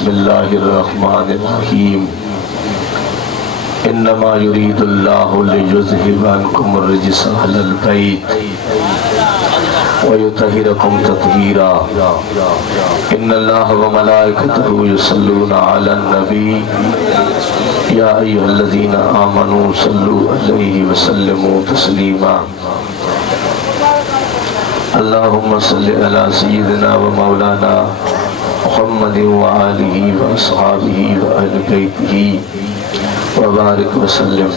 बिस्मिल्लाहिर्रहमानिर्रहीम। इन्नमा युरीदुल्लाहु लियुज़हिबा अन्कुम अर्रिज्स अहलल बैत व युतहिरकुम तत्हीरा। इन्नल्लाहा व मलाइकतहु युसल्लूना अलन नबी या अय्युहल्लज़ीना आमनू सल्लू अलैहि व सल्लिमू तस्लीमा। अल्लाहुम्मा सल्लि अला सय्यिदिना व मौलाना मुहम्मद व आलिहि व अस्हाबिहि व अहलि बैतिहि व बारिक व सल्लिम।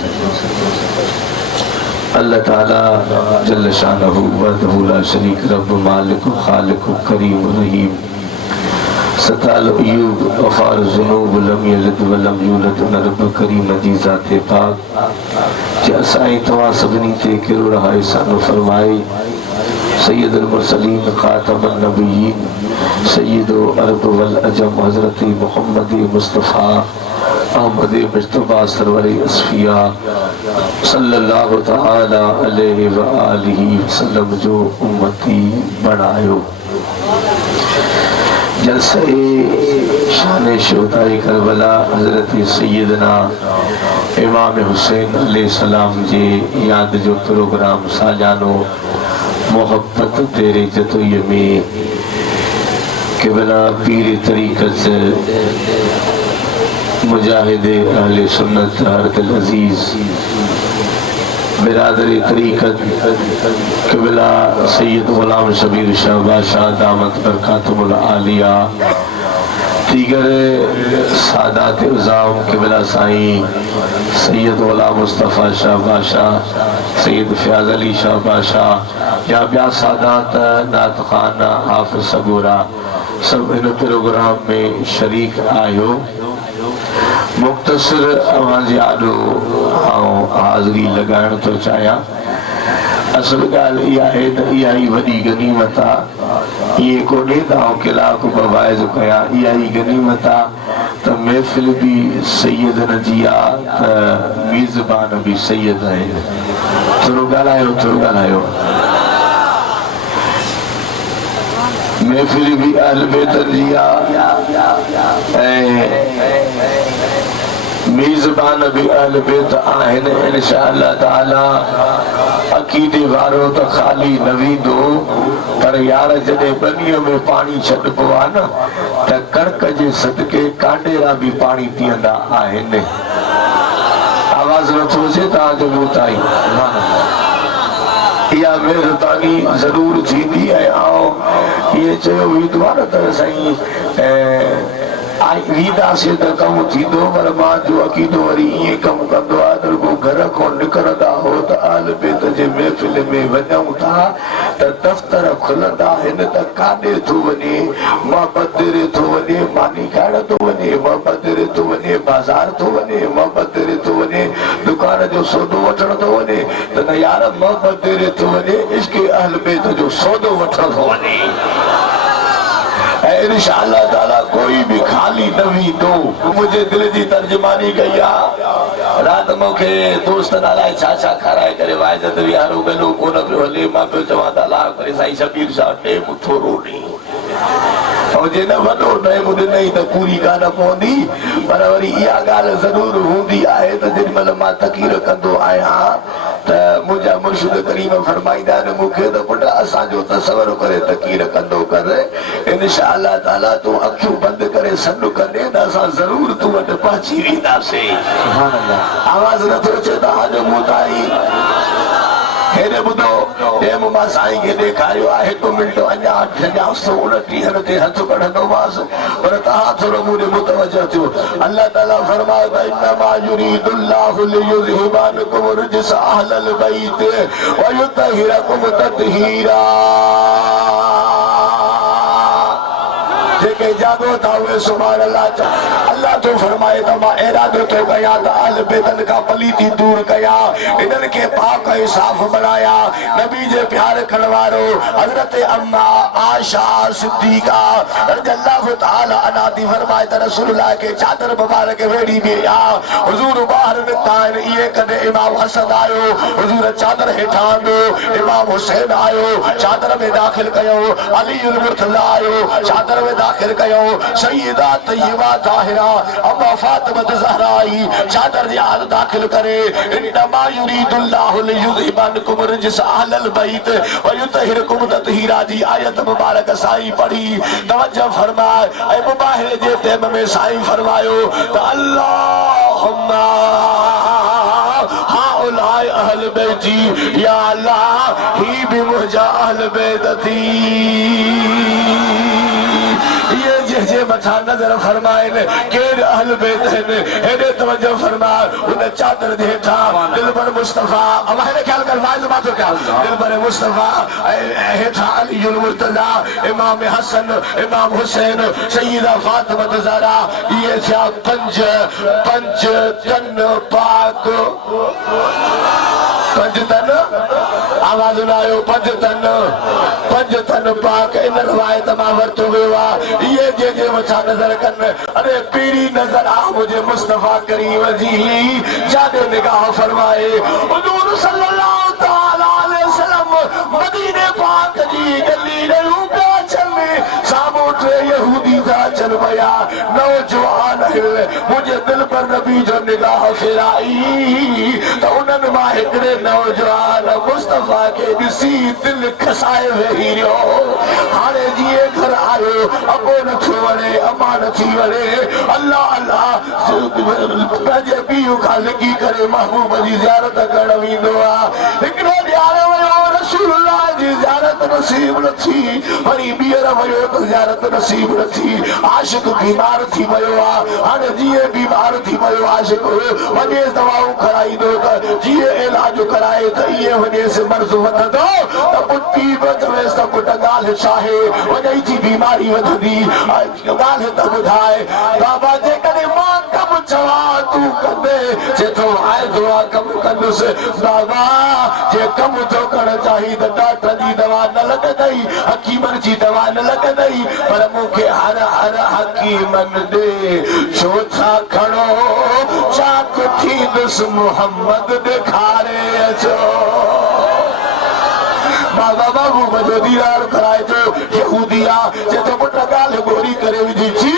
अल्लाह ताला जल्ल शानहु वहदहु ला शरीक रब मालिक खालिक करीम रहीम सताल अयूब गफार ज़ुनूब लम यलिद व लम यूलद रब करीम जी ज़ाते पाक जे असाई तवा सभिनी ते किरो रहा ihsan फरमाए। सैयदुल मुरसलीन खातमुन नबिय्यीन सैयदो अरब वल अजम हज़रत मुहम्मद मुस्तफ़ा अहमद मुज्तबा सरवर असफिया सल्लल्लाहु तआला अलैहि व आलिहि वसल्लम जो उम्मती बनायो। जलसे शान शुहदाए करबला हज़रत सैयदना इमाम हुसैन अलैहिस्सलाम जे याद जो प्रोग्राम साजानो मोहब्बत तेरे जतोई में किबला पीर तरीक़त मुजाहिद ahlesunat अजीज बिरादरी तरीक़त किबला सैयद गुलाम शबीर शाह बादशाह दामत बरकातुहुल आलिया दीगर सादात उज़ाम किबला साईं सैयद गुलाम मुस्तफ़ा शाह बादशाह सैयद फ़याज़ अली शाह बादशाह या ॿिया सादात नात ख़ाना हाफ़िज़ सगोरा सब इन प्रोग्राम में शरीक आयो। मुख्तसर अवाज़ आॾो हाज़री लगाइण तो चाहियां। असल ॻाल्हि इहा आहे त इहा ई वॾी गनीमत आहे। इहे कोन्हे त कलाक ॿ वाइज़ कया, इहा ई गनीमत आहे त महफ़िल बि सैयदनि जी आहे त मेज़बान बि सैयद आहिनि। थोरो ॻाल्हायो महफ़िल भी अहल बैत जी मेज़बान भी अहल बैत आहिनि। इंशाअल्लाह ताला अक़ीदे वारो त खाली न वेंदो पर यार जॾहिं बनीअ में पानी छॾिबो आहे न त कड़क जे सदके कांडेरा भी पानी पीअंदा आहिनि। आवाज़ नथो अचे तव्हांजो मुंहुं ताईं। इहा महिरबानी ज़रूर थींदी ऐं ये चयो वेंदो आहे न त साईं वींदासीं त कमु थींदो पर मां जो अक़ीदो वरी ईअं कमु कंदो आहे त रुॻो घर खां निकिरंदा हो त अहल बैत जे महफ़िल में वञूं था त दफ़्तर खुलंदा आहिनि त काॾे थो वञे, मोहबत देरे थो वञे, मानी खाइण थो वञे, मोहबत देरे थो वञे, बाज़ार थो वञे, मोहबत देरे थो वञे, दुकान जो सौदो वठण थो वञे त न यार मोहबत देरे थो वञे, इश्क़ अहल बैत जो सौदो वठण थो वञे। इंशाअल्लाह ताला कोई भी खाली न वेंदो। मुझे दिल जी तर्जुमानी कई आहे। रात मूंखे दोस्तनि अलाए छा छा खाराए करे वाइज़ ते विहारो गलो कोन पियो हले। मां पियो चवां त अलाह करे साईं शबीर शाह टेम थोरो ॾींहुं ऐं जे न वॾो टाइम ॾिनई त पूरी कान पवंदी पर वरी इहा ॻाल्हि ज़रूर हूंदी आहे त जेॾीमहिल मां तक़ीर कंदो आहियां त मुंहिंजा मुर्शिद करीम फरमाईंदा आहिनि मूंखे त पुट असांजो तसवर करे तक़ीर कंदो कर। इंशाअल्लाह ताला तूं अखियूं बंदि करे सॾु कंदे त असां ज़रूर तूं वटि पहुची वेंदासीं। आवाज़ नथो अचे तव्हांजो मुंहुं ताईं। हेॾे ॿुधो टेम मां साईं खे ॾेखारियो आहे। 1 मिंट अञा 29 ते हथ कढंदोमांसि पर तव्हां थोरो मूं ॾे मुतवजह थियो। अल्लाह ताला फरमाए त इन्नमा युरीदुल्लाहु लियुज़हिबा अन्कुम अर्रिज्स अहलल बैत व युतहिरकुम तत्हीरा। जेके जागो था उहे सुभान अल्लाह अल्लाह तो फरमाए त मां इरादो तो कयां त अहल बैतन खां पलीती दूर कयां, इन्हनि खे पाक ऐं साफ़ बनाया। नबी जे प्यार करण वारो हज़रत अम्मा आयशा सिद्दीक़ा रज़ियल्लाहु तआला अन्हा थी फरमाए त रसूलुल्लाह खे चादर मुबारक वेड़ी विया। हुजूर ॿाहिरि निकिता आहिनि। इहे कॾहिं इमाम हसन आयो, हुजूर चादर हेठां आंदो, इमाम हुसैन आयो, चादर में दाख़िल कयो, अली मुर्तज़ा आयो, चादर में दाख़िल ज़िक्र कयो सय्यदा तय्यबा ताहिरा अम्मा फातिमा ज़हरा आई चादर दी हाल दाखिल करे इन्नमा युरीदुल्लाहु लियुज़हिबअनकुम रिजस अहलल बैत व युतहिरकुम तत्हीरा जी आयत मुबारक साईं पढ़ी तवज्जो फरमाए ऐ मुबाहिरे जे टाइम में साईं फरमायो त अल्लाहुम्मा हाउलाए अहल बैती या अल्लाह ही भी मुझा अहल बैती ये जे मथा नजर फरमाए ने केर अहल बैत ने हेदे तवज्जो फरमा उन चादर दे था दिल पर मुस्तफा अब है ख्याल कर वाइज बात क्या दिल पर मुस्तफा है था अली मुर्तजा इमाम हसन इमाम हुसैन सय्यदा फातिमा ज़हरा ये था पंज तन पाक पंज तन आवाज लायो पंज तन पाक इन रवायत में वरतो हुआ ये जे मछा नजर कन अरे पीड़ी नजर आ मुझे मुस्तफा करीम जी जाने निगाह फरमाए हुजूर सल्लल्लाहु तआला अलैहि वसल्लम मदीने पाक जी गली रहू पे चलने सामो टे यहूदी था चल भया नौजवान मुझे दिल पर नबी जो निगाह फिराई तो उन्हनि मां हिकिड़े नौजवान मुस्तफा के ॾिसी दिल खसाए वेही रहियो हाणे जीअं घर आयो अबो नथो वणे अमा नथी वणे अल्लाह अल्लाह पंहिंजे पीउ खां लिकी करे महबूब जी ज़ियारत करण वेंदो आहे हिकिड़ो ॾियारो वियो रसूलुल्लाह जी ज़ियारत नसीब न थी वरी ॿीहर वियो त ज़ियारत नसीब न थी आशिक बीमार थी वियो आहे हाणे जीअं बीमार थी वियो आशिक वञे दवाऊं कराईंदो त जीअं इलाज कराए त इहे वञे से मर्ज़ वधंदो त पुटी चवेसि त पुट ॻाल्हि छा आहे वञई थी बीमारी वधंदी ॻाल्हि त ॿुधाए बाबा जेकॾहिं मां कमु चवां तूं कंदे जेतिरो आइदो आहे कमु कंदुसि बाबा जे कमु थो करणु चाही त डॉक्टर जी दवा न लॻंदई हकीमनि जी दवा न लॻंदई पर मूंखे हर हकीमनि ॾे छो था खणो चाक थींदुसि मुहम्मद ॾेखारे अचो बाबा बाबू मजो दीदार कराए जो यहूदिया जे तो पुट ॻाल्हि गोरी करे विझी छी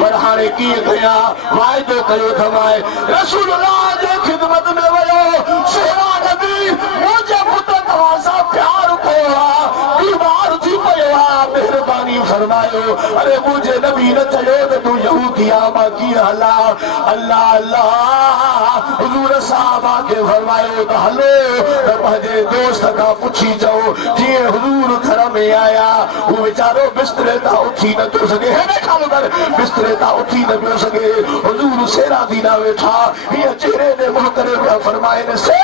पर हाणे कीअं कयां वाइदो कयो थमाए रसूलुल्लाह जे खिदमत में वयो सोना नबी मुंहिंजे पुट तव्हां सां प्यार कयो आहे बीमार थी पियो आहे मेहरबानी फरमायो अरे मुंहिंजे नबी न चयो त तूं यहूदिया मां कीअं हला अल्लाह अल्लाह हुजूर साहबा खे फरमायो त हलो त पंहिंजे दोस्त खां पुछी चओ जीअं हुजूर घर में आया वो बेचारो बिस्तरे ता उठी न तो सके है ना खालो कर बिस्तरे ता उठी न पियो सके हुजूर सेरा दीना वेठा ये चेहरे ने मुंह करे पिया फरमाए ने से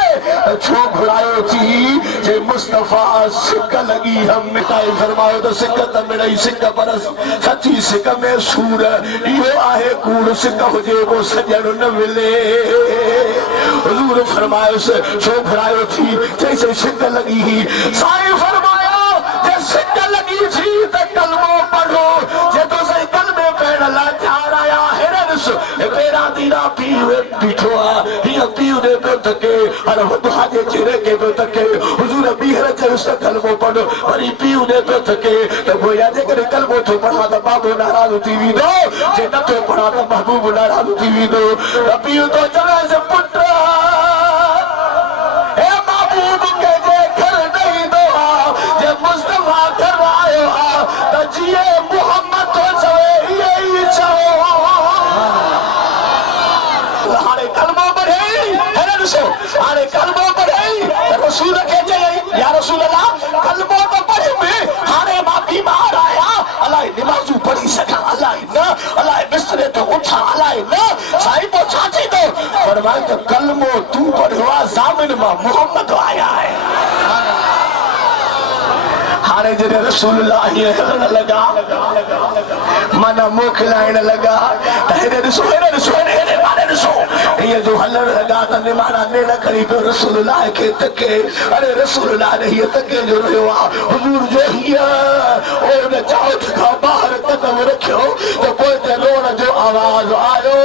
छो घुरायो थी जे मुस्तफा सिक लगी हम मिटाई फरमायो तो सिक त मिड़ई सिक पर सच्ची सिक में सूर इहो आहे कूड़ सिक हुजे वो सजण न मिले हुजूर फरमायो से छो घुरायो थी जैसे सिक लगी ही साईं फरमायो जे सिक लगी थी त कलमो पढ़ो जे तो सही कलमे पेड़ ला तैयार आया हेरस पेरा दीना पीउ बीठो आ हिया पीउ दे पे तके अरे वधा जे चेहरे के पे तके हुजूर बीहर चरस कलमो पढ़ो वरी पीउ दे पे तके त गोया जे करे कलमो तो पढ़ा त बाबू नाराज थी विदो जे न तो पढ़ा त महबूब नाराज थी विदो पीउ तो चवे से पुत्र ए महबूब के जे घर नहीं दो जे मुस्तफा करवायो त जिए मोहम्मद तो चवे यही चओ हाणे कलमो पढ़े है ना ॾिसो हाणे कलमो पढ़े रसूल के चई या रसूल अल्लाह कलमो तो पढ़े में हाणे मां बीमार आया अल्लाह नमाज़ू पढ़ी सका अल्लाह न अल्लाह बिस्तरे तो उठा अल्लाह न साईं तो छाती तो फरमाए तो कलमो तू पढ़वा ज़ामिन मां मोहम्मद आया है हाणे जॾहिं रसूलुल्लाह हीअं हलण लॻा माना मोकिलाइण लॻा त हेॾे ॾिसो हेॾे ॾिसो हेॾे माने ॾिसो हीअं जो हलण लॻा त निमाणा नेड़ खणी पियो रसूलुल्लाह खे तके अरे रसूलुल्लाह ने हीअं तके जो रहियो आहे हुजूर जो हीअं ओ हुन चाउथ खां ॿाहिरि कदम रखियो त पोइ त रोअण जो आवाज़ आयो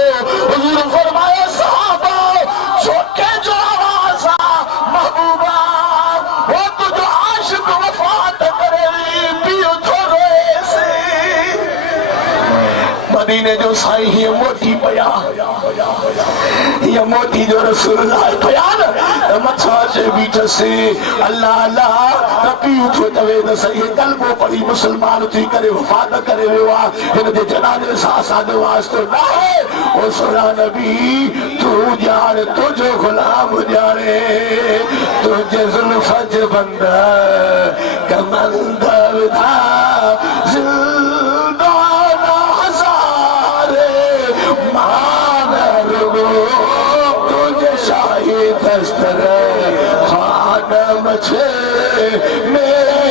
हुजूर फरमायो सहाबा छो कंहिंजो आवाज़ आहे महबूबा वो तुंहिंजो आशिक़ वफ़ात करे पीउ थो रोएसि मदीने जो साईं ही मोटी पया ये मोटी जो रसूलुल्लाह पया न मथा से बीच से अल्लाह अल्लाह कपी उठो तवे न सही कलमो पढ़ी मुसलमान थी करे वफात करे विवा इन दे जनाजे सा साद वास्ते ना है ओ सोना नबी तू जान तुझो गुलाम जाने तुझे जुल्फज बंदा कमंदा विधा जिंदाना हजारे मानर गो तुझे शाही दस्तर खानम छे मेरे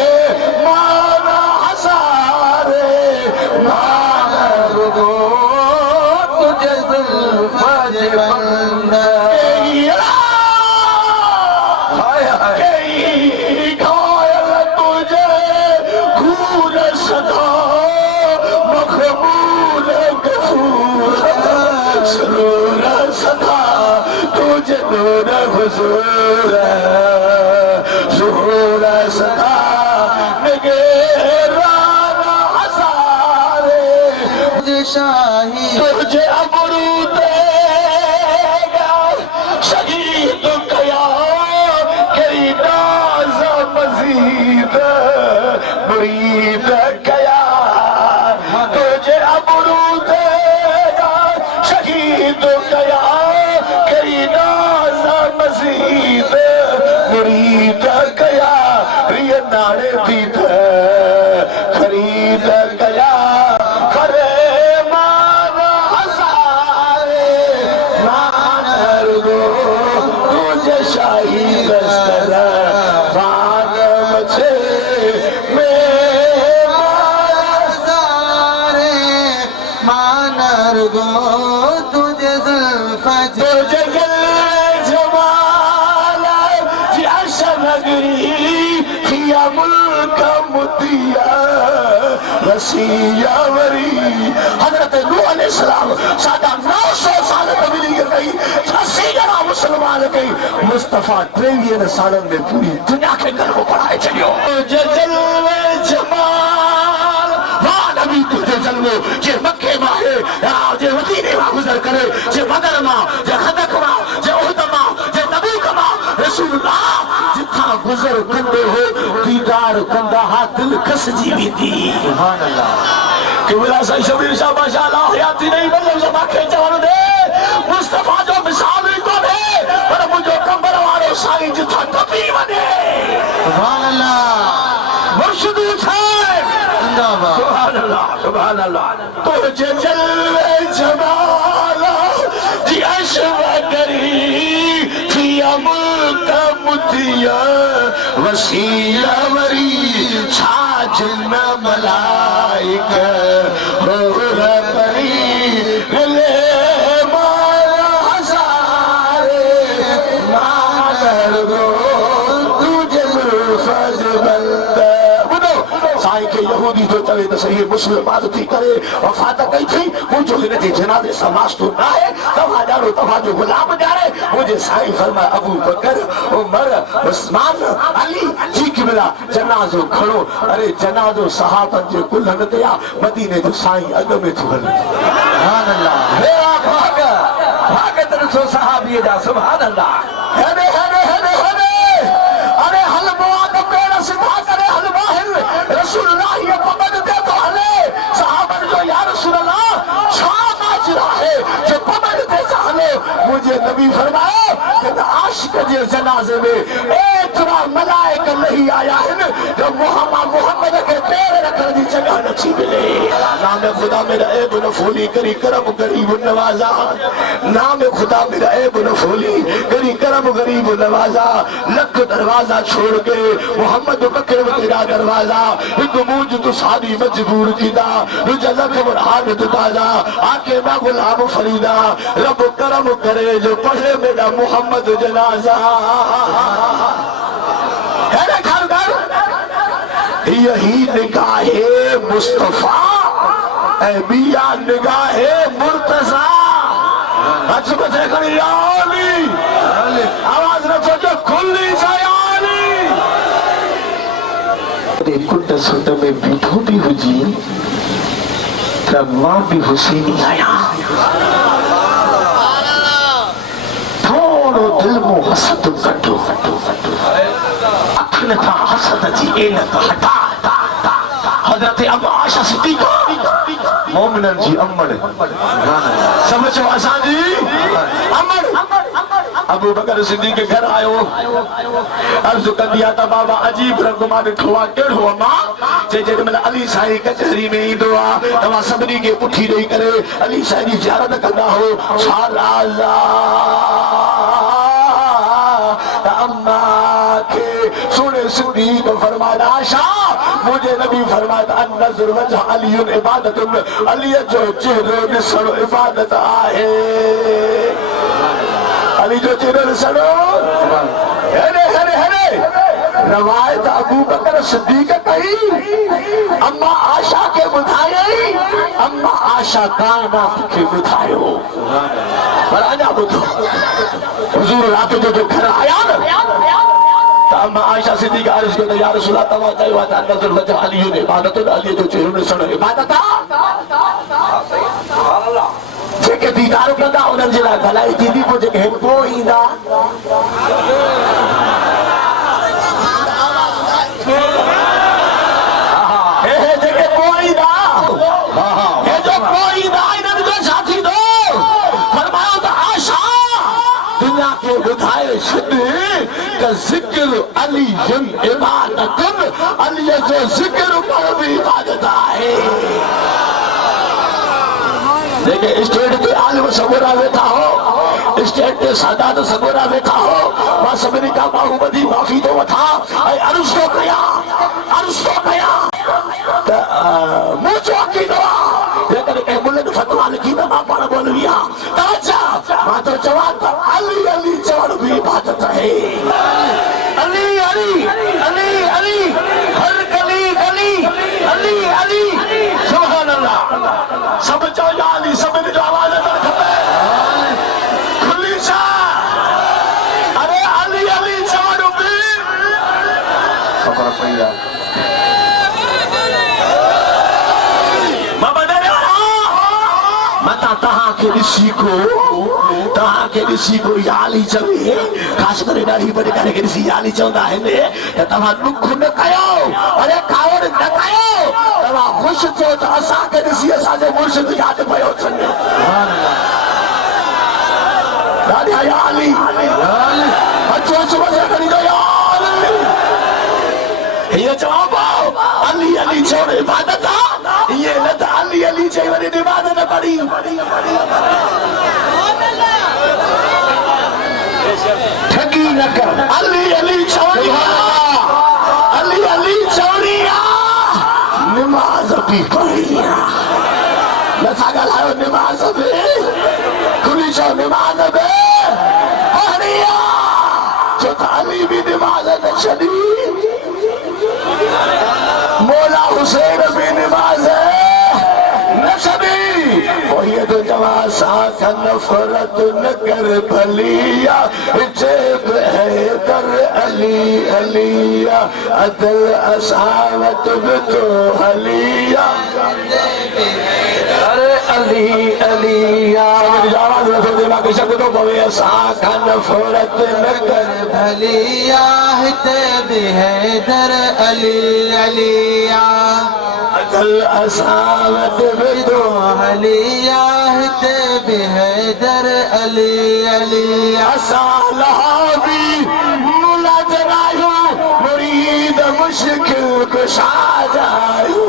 माना हजारे मानर गो तुझे जुल्फज बंदा हुजूर ज़ुहूर सदा निगरान हज़ारे तुझे शाही तुझे अबरू देगा शहीद कया कई नाज़ मज़ीद मुरीद कया तुझे अबरू देगा शहीद कया मुरीद गया रिय नारे दीद खरीद गया खरे माना हजारे मानर गो तुझे शाही दस्तर खानम छे में हजारे मानर गो तुझे जुल्फज तुझे मुल्क मुतिया रसिया वरी हजरत नूह अलैहिस्सलाम सादा 900 साल तबलीग कई 80 जना मुसलमान कई मुस्तफा 23 सालन में पूरी दुनिया के गलबो पढ़ाए चलियो जलवे जमाल वाह नबी तुझे जलवो जे मक्के में है जे मदीने में गुजर करे जे बदर में जे खंदक में जे उहद में जे तबूक में रसूलुल्लाह जिथा गुजर कंदे हो दीदार कंदा हा दिल खसजी वेंदी सुभान अल्लाह केवला साईं शबीर शाह माशाअल्लाह हयाती नहीं मतलब जमा के जवान दे मुस्तफा जो मिसाल ही तो है पर मुझे कंबर वालो साईं जिथा कभी बने सुभान अल्लाह मुर्शिद हुसैन जिंदाबाद सुभान अल्लाह तो जे जलवे जमाल जी अशवगरी थिया मुल्क मुतिया वसीला वरी छाछ न मलाइक होर परी ले मारा हजारे मानर गो तुझे जुल्फज बंदा बुधो साईं के यहूदी जो चले तो सही मुसलमान थी करे वफात कई थी मुझो हिन जे जनाजे समाज तो ना है तवा जानो तवा जो गुलाम जाने मुझे साईं फरमाए अबू बकर उमर उस्मान अली जी की मिला जनाजो खड़ो अरे जनाजो सहाबत जे कुल्हन दिया मदीने जो साईं अग में थो हले सुभान अल्लाह मेरा भाग तो सहाबी जा सुभान अल्लाह हरे हरे हरे हरे अरे हल मुआद पेड़ सिधा करे हल वाहिल रसूलुल्लाह ये पकड़ दे तो हले सहाबत जो या रसूलुल्लाह छा नाच है जो पकड़ दे हले मुझे नबी फरमाया कि आशिक जे जनाजे में इतना मलाइक नहीं आया है जो मोहम्मद के पैर रखने की जगह नची मिले नाम खुदा मेरा ऐब न फूली करी करम गरीब नवाजा नाम खुदा मेरा ऐब न फूली करी करम गरीब नवाजा लख दरवाजा छोड़ के मोहम्मद बकर तेरा दरवाजा एक मूज तो सादी मजबूर कीदा रुजला खबर हाल ताजा आके मैं गुलाम फरीदा रब करम करे जो पढ़े मेरा मोहम्मद जनाजा है ना खानदार यही निगाहे मुस्तफा ए बिया निगाहे मुर्तजा अच्छ बचे करी आली आवाज रखो जो खुली सयाली ते कुट सुट में बीठो भी हुजी मां भी हुसैनी आया थोड़ो दिल में हसद कटो अखन था हसद जी एनत हटा हजरत अबू आयशा सिद्दीका मोमिनन जी अमड़ समझो असां जी अमड़ अबू बकर सिद्दीक के घर आयो अर्ज कंदिया त बाबा अजीब रंग मां ॾिठो आहे कहिड़ो मां जे जेॾीमहिल अली साईं कचहरी में ईंदो आहे तव्हां सभिनी खे पुठी ॾेई करे अली साईं जी ज़ियारत कंदा हो छा राज़ अम्मा के सुने सिद्दीक फरमाया आशा मुझे नबी फरमाया अन नज़र वजह अली इबादत अली जो चेहरो ॾिसणु इबादत आहे अली जो चेहरो ॾिसणु हेरे हेरे हेरे रवायत अबू बकर सिद्दीक कही अम्मा आशा के ॿुधायई अम्मा आशा कायनात खे ॿुधायो पर अञा ॿुधो हुजूर रात जो घर आया न अम्मा आयशा सिद्दीका अर्ज़ कयो या रसूल अल्लाह तव्हां चयो आहे त नज़र वजह अली इबादत अली जो चेहरो ॾिसणु इबादत आहे जेके दीदार कंदा उन्हनि जे लाइ भलाई थींदी पोइ जेके हिकु ईंदा जेके पोइ ईंदा हे जो पोइ ईंदा इन्हनि जो छा थींदो फरमायो त आशा दुनिया खे ॿुधाए छॾ त ज़िक्र अली इबादत अलीअ जो ज़िक्र बि इबादत आहे जेके स्टेज ते आलिम सगोरा वेठा हो स्टेज ते सादात सगोरा वेठा हो मां सभिनी खां बाहू ॿधी माफ़ी थो वठां ऐं अर्ज़ थो कयां त मुंहिंजो अक़ीदो आहे जेकॾहिं कंहिं मुल्क फतवा लिखी त मां पाण बोलवी आहियां त मां थो चवां त अली अली चवण बि इबादत आहे अली अली अली अली हर गली गली अली अली सुभान अल्लाह सब चओ या अली सभिनी जो आवाज़ अचणु खपे खुली छा अरे अली अली चवण बि ख़बर पई आहे मता तव्हांखे ॾिसी को याली चवे ख़ासि करे ॾाढी वॾे करे ॾिसी याली चवंदा आहिनि त तव्हां ॾुख न कयो अरे कावड़ न कयो तव्हां ख़ुशि थियो त असांखे ॾिसी असांजो मुर्शिद यादि पियो अचनि ॾाढा याली अचो खणींदो हीअ चवां पियो अली अली चवण इबादत आहे ये न त अली अली चई वरी नमाज़ न पढ़ी ठगी न कर अली अली चवणी अली अली चवणी नमाज़ बि पढ़णी नथा ॻाल्हायो नमाज़ बि खुली चओ नमाज़ बि पढ़णी छो त अली बि नमाज़ न छॾी मौला हुसैन भी नमाज न छॾी पोइ तो जवां सां नफ़रत न कर भलिया जेब हैदर अली अलिया अदल असावत भी तो हलिया अरे अली अलिया आवाज़ नथो दिमाग़ खे शब्दो पवे असां नफ़रत न कर भलिया हिते भी हैदर अली अलिया अदल असावत भी तो हलिया हिते भी हैदर अली अलिया असां लहावी मुला जनायो मुरीद मुश्किल कुशा जायो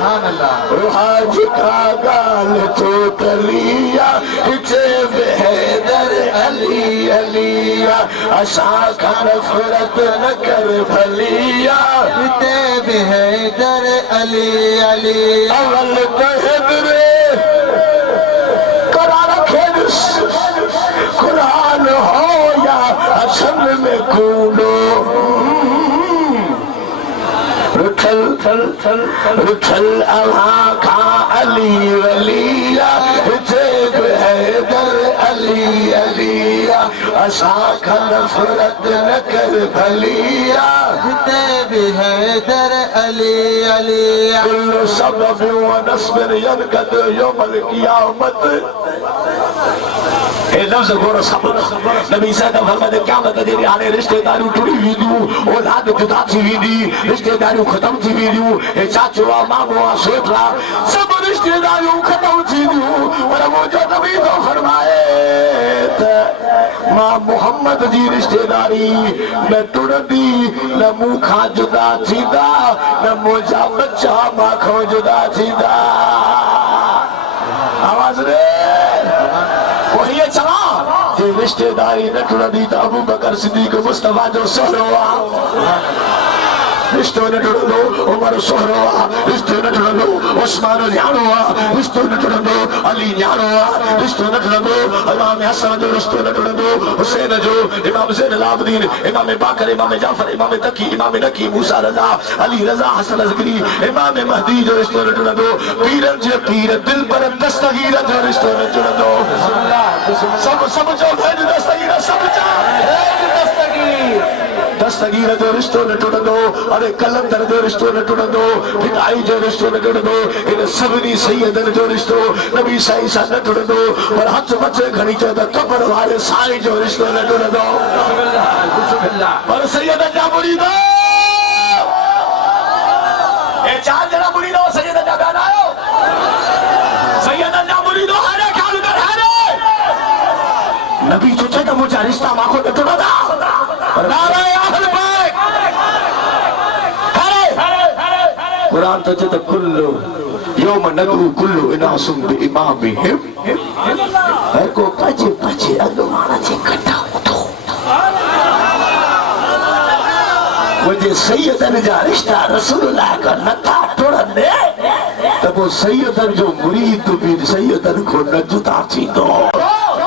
सुभान अल्लाह रुहाज का गाल तो तलिया हिते भी हैदर अली अलिया असां का नफ़रत न कर भलिया हिते भी हैदर अली अलिया अवल तहदरे कुरान खेदस कुरान हो या असल में कूड़ो रुठल अवां खां अली वलिया हिते भी हैदर अली अलिया असा नफरत न कर भलिया जितने भी है दर अली अली कुल्लु सबब व नस्बिर यनकद यौमल क़ियामत। ए लफ्ज़ गोरो सबब नबी साहब फरमाते क़यामत जे ॾींहुं हाणे रिश्तेदारियूं टुरी वेंदियूं, औलाद जुदा थी वेंदी, रिश्तेदारियूं ख़त्म थी वेंदियूं। हे चाचो आहे, मामो आहे, सेठ आहे, सभु रिश्तेदारियूं ख़त्म थींदियूं। पर मुंहिंजो नबी तो फरमाए त मां मोहम्मद जी रिश्तेदारी न टुरंदी, न मूं खां जुदा थींदा, न मुंहिंजा बच्चा मां खां जुदा थींदा। आवाज़ रे वही चवा जे रिश्तेदारी न टुरंदी त अबू बकर सिद्दीक़ मुस्तफा जो सोहरो आहे। रिश्तो न टुरंदो उमर सोहरो आहे, रिश्तो न टुरंदो उस्मान न्याणो आहे, रिश्तो न टुरंदो अली न्याणो आहे, रिश्तो न टुरंदो इमाम हसन जो, रिश्तो न टुरंदो हुसैन जो, इमाम ज़ैनुल आबिदीन, इमाम बाकर, इमाम जाफर, इमाम तकी, इमाम नकी, मूसा रज़ा, अली रज़ा, हसन अज़गरी, इमाम महदी जो रिश्तो न टुरंदो, पीरन जे पीर दिल पर दस्तगीर जो रिश्तो न टुरंदो। सब जो भेज दस्तगीर, सब जो भेज दस्तगीर, दस्तगीर जो रिश्तो न टुरंदो। अरे कलंदर जो रिश्तो न टुरंदो, फिदाई जो रिश्तो न टुरंदो, इन सभिनी सैयदन जो रिश्तो नबी साईं सां न टुरंदो। पर हथ मथे खणी चयो त कबर वारे साईं जो रिश्तो न टुरंदो। पर सैयद जा मुरीद ए चार ॼणा मुरीद सैयद जा ॻाल्हायो, सैयद जा मुरीद हाणे ख़्याल कर हाणे नबी जो चयो त मुंहिंजा रिश्ता माखो न टुरंदा। नारे अहल बैत कुरान तो चेत कुल्लु यौम नदू कुल्लु इनासुम बिइमामिहिम। हर को पचे पचे अगवाना जे कटा उठो। मुझे सैयदन जा रिश्ता रसूलुल्लाह का नथा टुरंदे त वो सैयदन जो मुरीद भी सैयदन को न जुदा थींदो।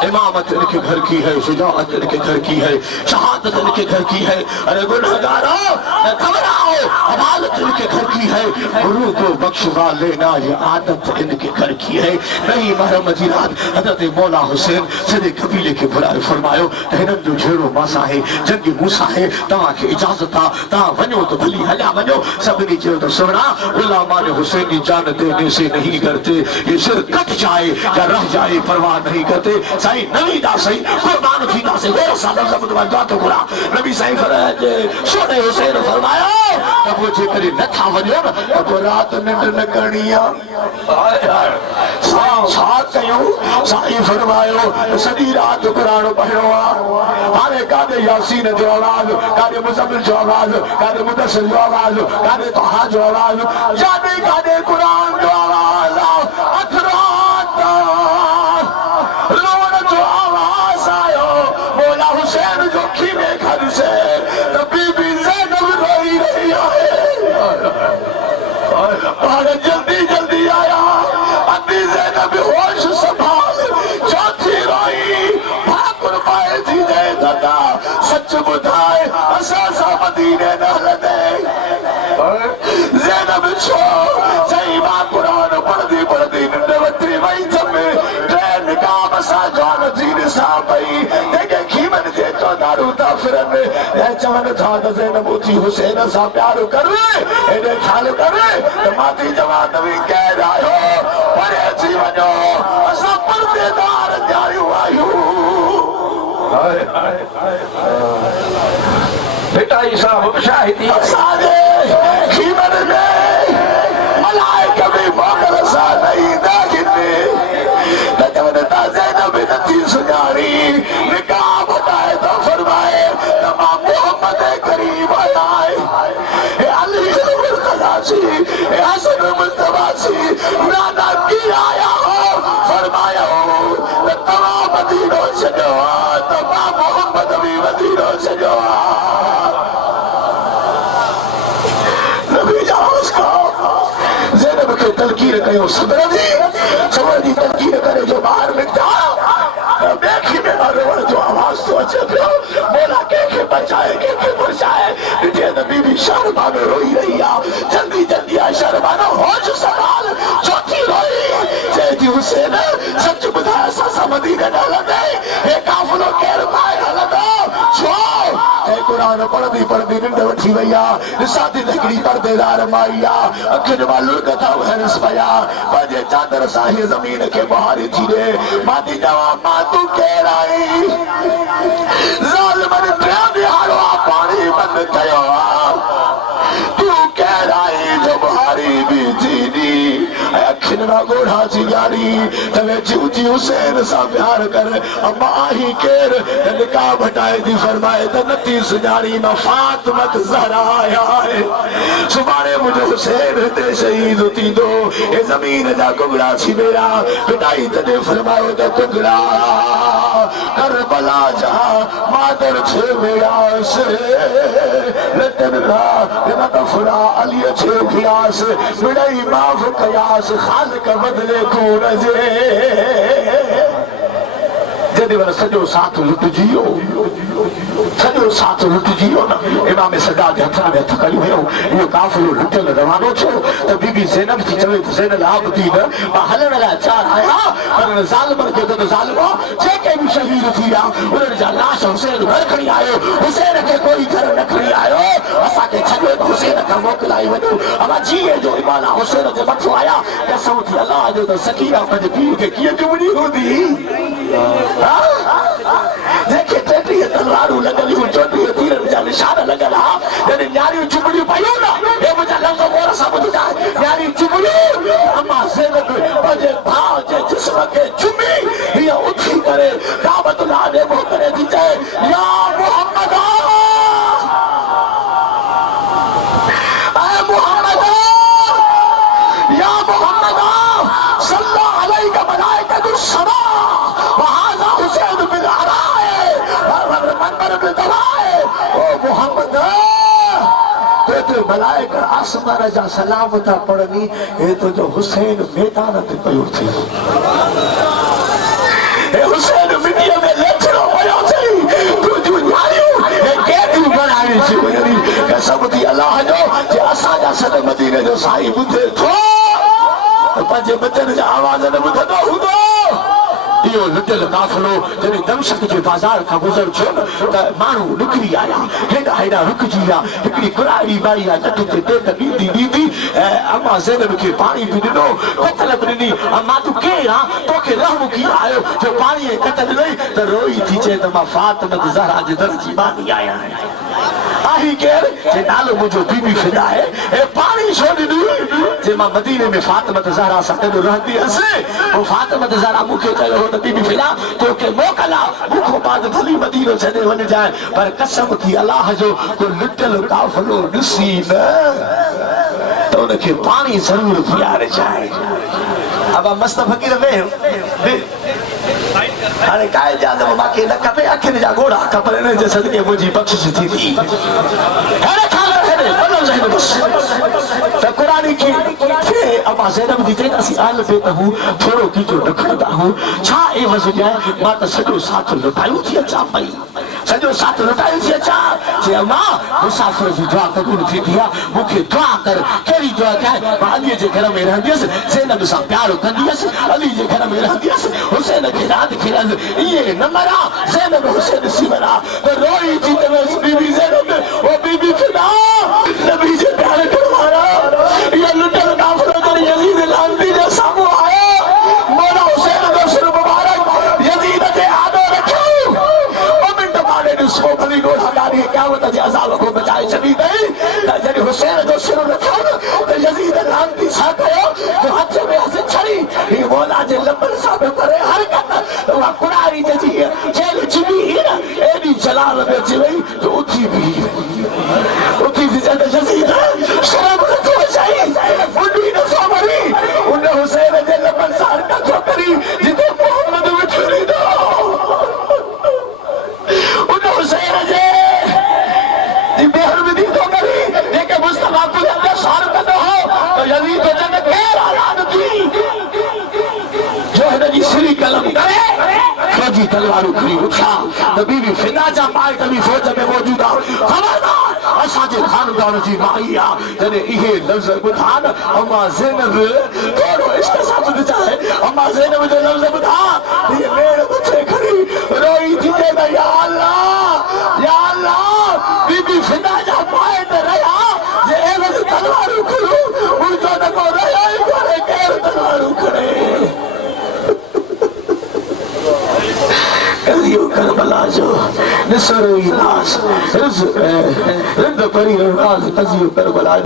इमामत इनके घर की है, शुजाअत इनके घर की है, शहादत इनके घर की है। अरे गुनहगारो घबराओ, अदालत इनके घर की है, गुरु को बख्शवा लेना ये आदत इनके घर की है। नहीं महरम जी रात हजरत मौला हुसैन सॼे कबीले के बुलाए फरमायो त हिननि जो जहिड़ो मासा है, जंग मूसा है, तव्हांखे इजाज़त आहे, तव्हां वञो त भली हलिया वञो। सभिनी चयो त सुहिणा गुलामान हुसैन की जान देने से नहीं करते, ये सिर कट जाए या रह जाए परवाह नहीं करते। साईं नबी दा सही कुर्बान थी दा से वो सादा सब तो बात तो बुरा नबी साईं फरमाए सोने हुसैन फरमायो त वो जे करे न था वञो न त रात निंड न करणी आ। हाय हाय छा कयो साईं फरमायो सॼी रात कुरान पढ़णो आ। हाणे काॾे यासीन जो आवाज़, काॾे मुज़म्मिल जो आवाज़, काॾे मुदस्सिर जो आवाज़, काॾे तोहा जो आवाज़, जाॾे काॾे कुरान जो आवाज़ अथरात रोण जो आवाज़ आयो। मौला हुसैन जो खीने घर से बीबी ज़ैनब रोई रही है। और जल्दी जल्दी आया अभी ज़ैनब होश संभाल चौथी रोई भाकुर पाए थी दे दादा सच बुधाए असा सा मदीने न हलंदे। ज़ैनब छो चई मां कुरान पढ़दी पढ़दी निंड वती वई थमे ट्रेन का बसा जान थी ॾिसां पई जेके खीमन जे चौधारू था फिरन ऐं चवनि था त ज़ैनब उथी हुसैन सां प्यार कर एॾे ख़्याल कर त मां थी चवां त बि केरु आयो परे अची वञो असां परदेदार ॼाणियूं आहियूं। बेटा साहब शाहिदी असांजे खीमन में मलाइक भी मोकल सां न ईंदा आहिनि त चवनि था ज़ैनब नथी सुञाणी निकाह हटाए थो फरमाए त मां मोहम्मद करीम आया हे अली मुर्तज़ा सी हे हसन मुस्तफा सी नाना की आया हो फरमाया हो त तव्हां मदीनो छॾियो आहे त मां मोहम्मद बि मदीनो छॾियो आहे। ज़ैनब खे तलकीर कयो सब्र जी तलकीर करे जो ॿाहिरि निकिता देखी में रोअण जो आवाज़ तो अचे पियो। मौला कंहिंखे बचाए कंहिंखे बचाए ॾिठे त बीबी शर्मानो रोई रही आहे। जल्दी जल्दी आहे शर्मानो होश संभाल चौथी रोई चए थी हुसैन सच ॿुधाए असां सां मदीने न हलंदे हे काफ़िलो केरु पाए कुरान पढ़दी पढ़दी निंड वठी वया निसाती लकड़ी पर्देदार माइया अखिन मालूर कथा हरस पया पंहिंजे चादर सां ही ज़मीन खे बहारी थी ॾे मां थी चवां मां तूं केरु आहीं ज़ालिमनि टियां ॾिहाड़ो पाणी बंदि कयो तूं केरु आहीं जो बहारी बि थींदी अखिन मां ॻोढ़ा थी ॻाढ़ी त वेठी ऊची हुसैन सां प्यार कर अम्मा आहीं केरु त निकाह हटाए थी फरमाए त नथी सुञाणी मां फातिमत ज़हरा आया आहे सुभाणे मुंहिंजो हुसैन हिते शहीद थींदो हे ज़मीन जा कुगड़ा थी वेरा पिटाई तॾहिं फरमायो त कुगड़ा करबला जा मादर छे वेरास लटन का फुरा अलीअ छे गियास मिड़ई माफ़ कयास ख़ालिक बदिले खून जे जॾहिं वरी सॼो साथ लुटिजी वियो सॼो साथ लुटिजी वियो न इमाम सदा जे हथ में हथ खणी वियो इहो काफ़िलो लुटियल रवानो थियो त बीबी ज़ैनब थी चवे त ज़ैनब आबदी न मां हलण लाइ चार आया पर ज़ालिमनि खे त ज़ालिमो जेके बि शहीद थी विया उन्हनि जा लाश हुसैन घर खणी आयो हुसैन खे कोई घर न खणी आयो असांखे छॾियो त हुसैन खां मोकिलाए वञो अमा जीअं जो ईमान हुसैन जे मथां आया कसम थी अलाह जो त सकीना पंहिंजे पीउ खे कीअं चुमड़ी हूंदी जेके 33 तलवारूं लॻलियूं 34 तीरनि जा निशान लॻल हा जॾहिं न्यारियूं चुमड़ियूं पयूं न हे मुंहिंजा लफ़्ज़ गौर सां ॿुधजाए न्यारियूं चुमड़ियूं अमा ज़ैनब पंहिंजे भाउ जे जिस्म खे चुमी हीअ उथी करे काबतुल्लाह ॾे करे थी चए या मुहम्मद या मुहम्मद सल्लल्लाहु अलैहि व मलाइकतु समा वहाज़ा हुसैन बिन अराए मंबर बिन दवाए ओ मुहम्मद ते मलाइका आसमान जा सलाम था पढ़नी हे तो जो हुसैन मैदान ते पयो थी हे हुसैन मिटीअ में लेथड़ो पयो थी तुझू न्यारियूं हे केतियूं बनाई थी वञी कसम थी अलाह जो जे असां जा सद मदीने जो साईं ॿुधे थो पंहिंजे बचन जा आवाज़ न ॿुधंदो हूंदो इहो लुटियल काफ़िलो जॾहिं दमशक जे बाज़ार खां गुज़र थियो न त माण्हू निकिरी आया हेॾा हेॾा रुकिजी विया हिकिड़ी कुराड़ी बाई आहे नट ते टेक ॾींदी ॾींदी ऐं अम्मा ज़ैनब खे पाणी बि ॾिनो कतल बि ॾिनी अम्मा तूं केरु आहे तोखे रहम कीअं आयो जो पाणी ऐं कतल ॾिनई त रोई थी चए त मां फातिमत ज़हरा जे दर जी बानी आहियां आही केरु जे नालो मुंहिंजो बीबी फिदा आहे ऐं पाणी छो ॾिनी जे मां मदीने में फातिमत ज़हरा सां गॾु रहंदी हुअसि पोइ फातिमत ज़हरा मूंखे चयो हो त बीबी फिदा तोखे मोकल आहे मूंखां बाद भली मदीनो छॾे वञजांइ पर कसम थी अलाह जो को लुटियल काफ़िलो ॾिसी न त उनखे पाणी ज़रूरु पीआरिजांइ अब मस्त फ़कीर वेह हाणे काए जा जब मूंखे न खपे अखियुनि जा ॻोढ़ा खपनि इन जे सदके मुंहिंजी बख़्शिश थींदी हेॾे खां हेॾे वॾो ज़हन बस त क़ुरानी खे अम्मा ज़ैनब जी चई असीं आल पे त हूं थोरो कीचो रखंदा हूं छा एवज़ ॾियां मां त सॼो साथ लुटायूं थी अचां पई सॼो साथ लुटायूं थी अचां जे अम्मा मुसाफ़िर जी दुआ क़बूल थींदी आहे मूंखे दुआ कर कहिड़ी दुआ कयां मां अलीअ जे घर में रहंदी हुअसि ज़ैनब सां प्यारु कंदी हुअसि अली जे घर में रहंदी हुअसि हुसैन खे राति खेलंदि इहे न मरा ज़ैनब हुसैन सी मरा त रोई थी चवेसि बीबी ज़ैनब ओ बीबी फिदा नबी जे प्यार करण वारा इहो लुटियल काफ़िलो जॾहिं यज़ीद लानती जे साम्हूं आयो मौला हुसैन जो सिर मुबारक यज़ीद जे आॾो रखियो ॿ मिंट माने ॾिसो भली ॻोढ़ा ॻाढ़ी क़यामत जे अज़ाब खां बचाए छॾी अथई त जॾहिं हुसैन जो सिर रखियो न त यज़ीद लानती छा कयो जो हथ में हथ छड़ी हीअ मौला जे लंबनि सां पियो करे हरकत उहा कुड़ारी जी जेल चिबी हुई न एॾी जलाल में अची वई जो उथी बि उथी थी चए त यज़ीद शर्म नथो अचई बुढी नथो मरी उन हुसैन जे लंबनि सां हरकत थो करी जिते मोहम्मद वेठो ॾींदो उन हुसैन जे जी बेहरमती थो करी जेके मुस्तफ़ा खे अंदरि सार कंदो हो त यज़ीद जन केरु आलाद थी जो हिन जी सिरी कलम करे फौजी तलवारूं खणी उथिया त बीबी फिदा जा माइट बि फौज में मौजूद आहे ख़बरदार असांजे खानदान जी माई आहे जॾहिं इहे लफ़्ज़ ॿुधा न अम्मा ज़ैनब थोरो इश्क सां ॿुधजाए अम्मा ज़ैनब जो लफ़्ज़ ॿुधा हीअ मेड़ मथे खणी रोई थी चए त या अल्लाह बीबी करबला जो निसरो नास रिज रिद परी राज तजियो करबला